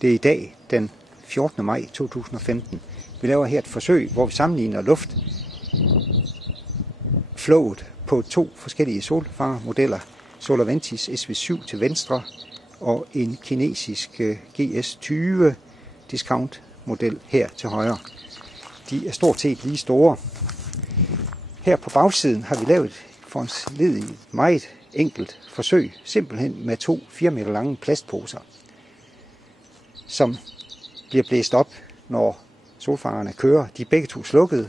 Det er i dag den 14. maj 2015. Vi laver her et forsøg, hvor vi sammenligner luftflowet på 2 forskellige solfangermodeller. SolarVentis SV7 til venstre og en kinesisk GS20 discount model her til højre. De er stort set lige store. Her på bagsiden har vi lavet for en led i et meget enkelt forsøg, simpelthen med 2 4 meter lange plastposer, som bliver blæst op, når solfangerne kører. De er begge to slukkede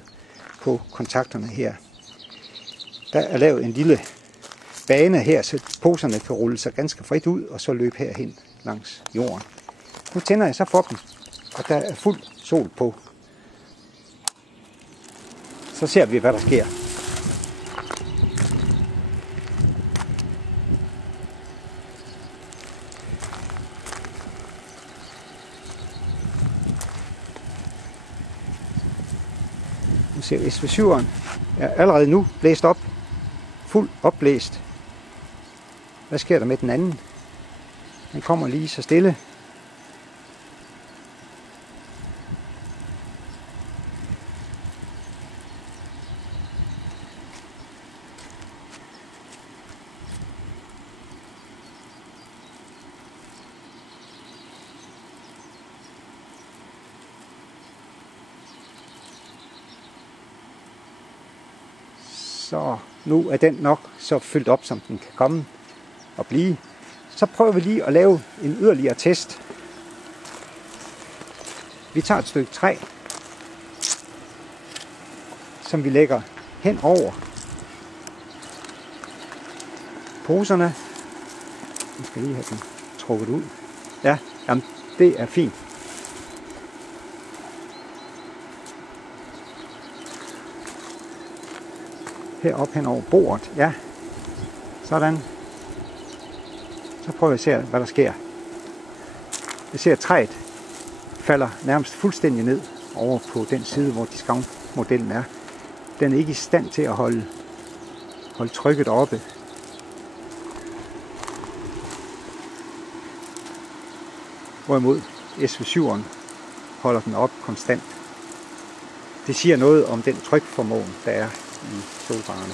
på kontakterne her. Der er lavet en lille bane her, så poserne kan rulle sig ganske frit ud, og så løbe herhen langs jorden. Nu tænder jeg så for dem, og der er fuld sol på. Så ser vi, hvad der sker. Nu ser vi, SV7'eren er allerede nu blæst op. Fuld opblæst. Hvad sker der med den anden? Den kommer lige så stille. Så nu er den nok så fyldt op, som den kan komme og blive. Så prøver vi lige at lave en yderligere test. Vi tager et stykke træ, som vi lægger hen over poserne. Vi skal lige have den trukket ud. Ja, jamen, det er fint. Heroppe hen over bordet. Ja, sådan. Så prøver jeg at se, hvad der sker. Jeg ser, at træet falder nærmest fuldstændig ned over på den side, hvor discount-modellen er. Den er ikke i stand til at holde trykket oppe. Hvorimod SV7'eren holder den op konstant. Det siger noget om den trykformåen, der er i solfangerne.